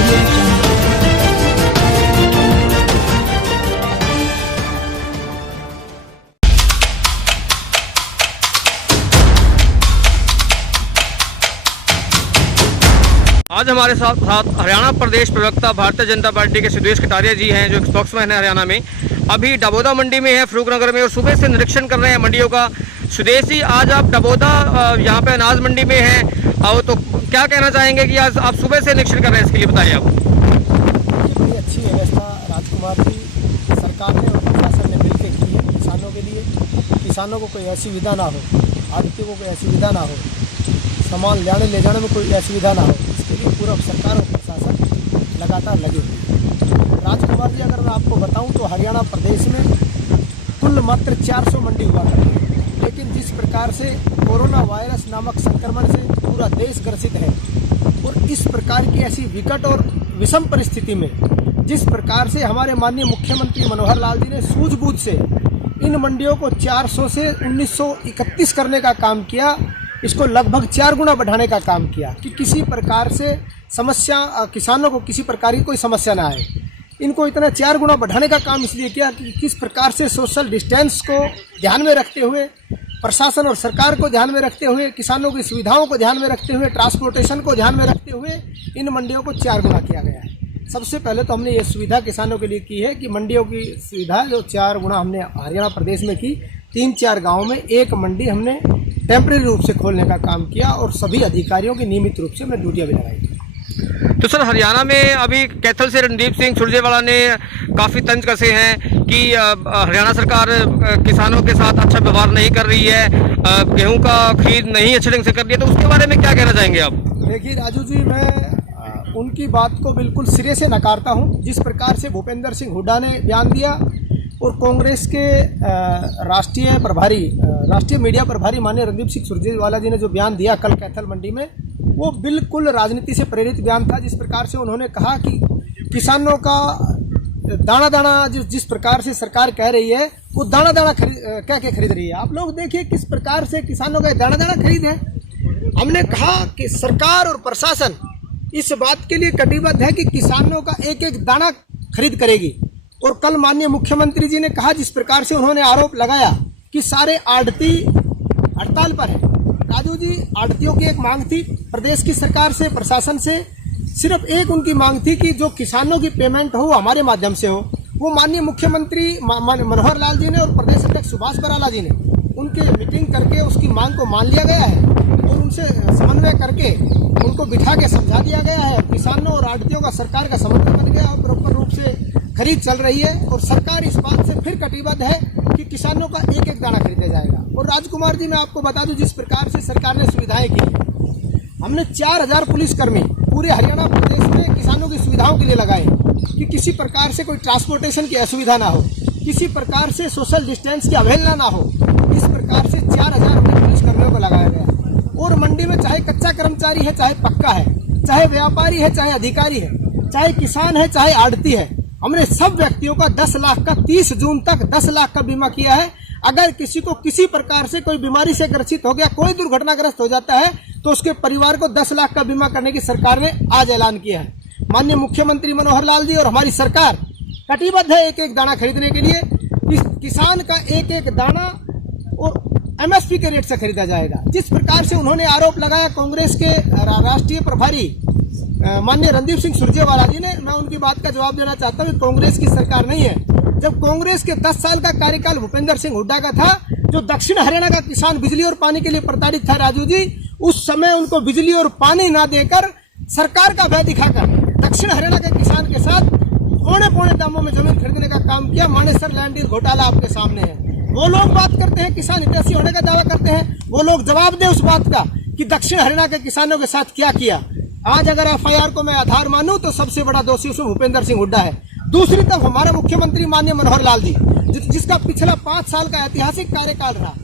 Audio Jungle. आज हमारे साथ हरियाणा प्रदेश प्रवक्ता भारतीय जनता पार्टी के सुदेश कटारिया जी हैं, जो स्पोक्समैन है हरियाणा में। अभी डबोदा मंडी में है, फरूखनगर में, और सुबह से निरीक्षण कर रहे हैं मंडियों का। सुदेश जी, आज आप डबोदा यहाँ पे अनाज मंडी में हैं, और तो क्या कहना चाहेंगे कि आज आप सुबह से निरीक्षण कर रहे हैं, इसके लिए बताइए आप। बड़ी अच्छी व्यवस्था राजकुमार जी सरकार ने और प्रशासन ने मिलकर की है किसानों के लिए। किसानों को कोई असुविधा ना हो, आदित्य को कोई असुविधा ना हो, सामान ले जाने में कोई असुविधा ना हो, इसके लिए पूरा सरकार और प्रशासन लगातार लगे हुए हैं। राजकुमार जी, अगर मैं आपको बताऊं तो हरियाणा प्रदेश में कुल मात्र 400 मंडी हुआ करती है, लेकिन जिस प्रकार से कोरोना वायरस नामक संक्रमण से पूरा देश ग्रसित है, और इस प्रकार की ऐसी विकट और विषम परिस्थिति में जिस प्रकार से हमारे माननीय मुख्यमंत्री मनोहर लाल जी ने सूझबूझ से इन मंडियों को 400 से 1931 करने का काम किया, इसको लगभग 4 गुना बढ़ाने का काम किया कि किसी प्रकार से समस्या, किसानों को किसी प्रकार की कोई समस्या ना आए। इनको इतना 4 गुना बढ़ाने का काम इसलिए किया कि किस प्रकार से सोशल डिस्टेंस को ध्यान में रखते हुए, प्रशासन और सरकार को ध्यान में रखते हुए, किसानों की सुविधाओं को ध्यान में रखते हुए, ट्रांसपोर्टेशन को ध्यान में रखते हुए इन मंडियों को 4 गुना किया गया है। सबसे पहले तो हमने ये सुविधा किसानों के लिए की है कि मंडियों की सुविधा जो 4 गुना हमने हरियाणा प्रदेश में की। 3-4 गाँव में एक मंडी हमने टेम्परेरी रूप से खोलने का काम किया, और सभी अधिकारियों की नियमित रूप से हमने ड्यूटियाँ भी लगाई। तो सर, हरियाणा में अभी कैथल से रणदीप सिंह सुरजेवाला ने काफ़ी तंज कसे हैं कि हरियाणा सरकार किसानों के साथ अच्छा व्यवहार नहीं कर रही है, गेहूं का खरीद नहीं अच्छे ढंग से कर रही है, तो उसके बारे में क्या कहना चाहेंगे आप? देखिए राजू जी, मैं उनकी बात को बिल्कुल सिरे से नकारता हूं। जिस प्रकार से भूपेंद्र सिंह हुड्डा ने बयान दिया और कांग्रेस के राष्ट्रीय मीडिया प्रभारी माननीय रणदीप सिंह सुरजेवाला जी ने जो बयान दिया कल कैथल मंडी में, वो बिल्कुल राजनीति से प्रेरित बयान था। जिस प्रकार से उन्होंने कहा कि किसानों का दाना दाना जिस प्रकार से सरकार कह रही है, वो दाना दाना कह के खरीद रही है। आप लोग देखिए किस प्रकार से किसानों का दाना दाना खरीद है। हमने कहा कि सरकार और प्रशासन इस बात के लिए कटिबद्ध है कि किसानों का एक एक दाना खरीद करेगी। और कल माननीय मुख्यमंत्री जी ने कहा, जिस प्रकार से उन्होंने आरोप लगाया कि सारे आड़ती हड़ताल पर है। राजू जी, आड़तियों की एक मांग थी प्रदेश की सरकार से, प्रशासन से, सिर्फ एक उनकी मांग थी कि जो किसानों की पेमेंट हो हमारे माध्यम से हो। वो माननीय मुख्यमंत्री मनोहर लाल जी ने और प्रदेश अध्यक्ष सुभाष बराला जी ने उनके मीटिंग करके उसकी मांग को मान लिया गया है, और उनसे समन्वय करके उनको बिठा के समझा दिया गया है। किसानों और आड़तियों का सरकार का समर्थन बन गया और प्रॉपर रूप से खरीद चल रही है, और सरकार इस बात से फिर कटिबद्ध है कि किसानों का एक एक दाना खरीदा जाएगा। और राजकुमार जी, मैं आपको बता दूं, जिस प्रकार से सरकार ने सुविधाएं की, हमने 4000 पुलिसकर्मी पूरे हरियाणा प्रदेश में किसानों की सुविधाओं के लिए लगाए कि किसी प्रकार से कोई ट्रांसपोर्टेशन की असुविधा ना हो, किसी प्रकार से सोशल डिस्टेंस की अवहेलना ना हो। इस प्रकार से 4000 हमने पुलिसकर्मियों को लगाया गया। और मंडी में चाहे कच्चा कर्मचारी है, चाहे पक्का है, चाहे व्यापारी है, चाहे अधिकारी है, चाहे किसान है, चाहे आड़ती है, हमने सब व्यक्तियों का 10 लाख का 30 जून तक 10 लाख का बीमा किया है। अगर किसी को किसी प्रकार से कोई बीमारी से ग्रसित हो गया, कोई दुर्घटनाग्रस्त हो जाता है, तो उसके परिवार को 10 लाख का बीमा करने की सरकार ने आज ऐलान किया है। माननीय मुख्यमंत्री मनोहर लाल जी और हमारी सरकार कटिबद्ध है एक एक दाना खरीदने के लिए। किसान का एक एक दाना और MSP के रेट से खरीदा जाएगा। जिस प्रकार से उन्होंने आरोप लगाया कांग्रेस के राष्ट्रीय प्रभारी माननीय रणदीप सिंह सुरजेवाला जी ने, मैं उनकी बात का जवाब देना चाहता हूँ कि कांग्रेस की सरकार नहीं है। जब कांग्रेस के 10 साल का कार्यकाल भूपेंद्र सिंह हुड्डा का था, जो दक्षिण हरियाणा का किसान बिजली और पानी के लिए प्रताड़ित था राजू जी, उस समय उनको बिजली और पानी ना देकर, सरकार का भय दिखाकर दक्षिण हरियाणा के किसान के साथ पौने दामों में जमीन खरीदने का काम किया। मानेसर लैंड डील घोटाला आपके सामने है। वो लोग बात करते हैं किसान हितैषी होने का दावा करते हैं, वो लोग जवाब दे उस बात का कि दक्षिण हरियाणा के किसानों के साथ क्या किया। आज अगर FIR को मैं आधार मानूं तो सबसे बड़ा दोषी उसमें भूपेंद्र सिंह हुड्डा है। दूसरी तरफ हमारे मुख्यमंत्री माननीय मनोहर लाल जी, जिसका पिछला 5 साल का ऐतिहासिक कार्यकाल रहा,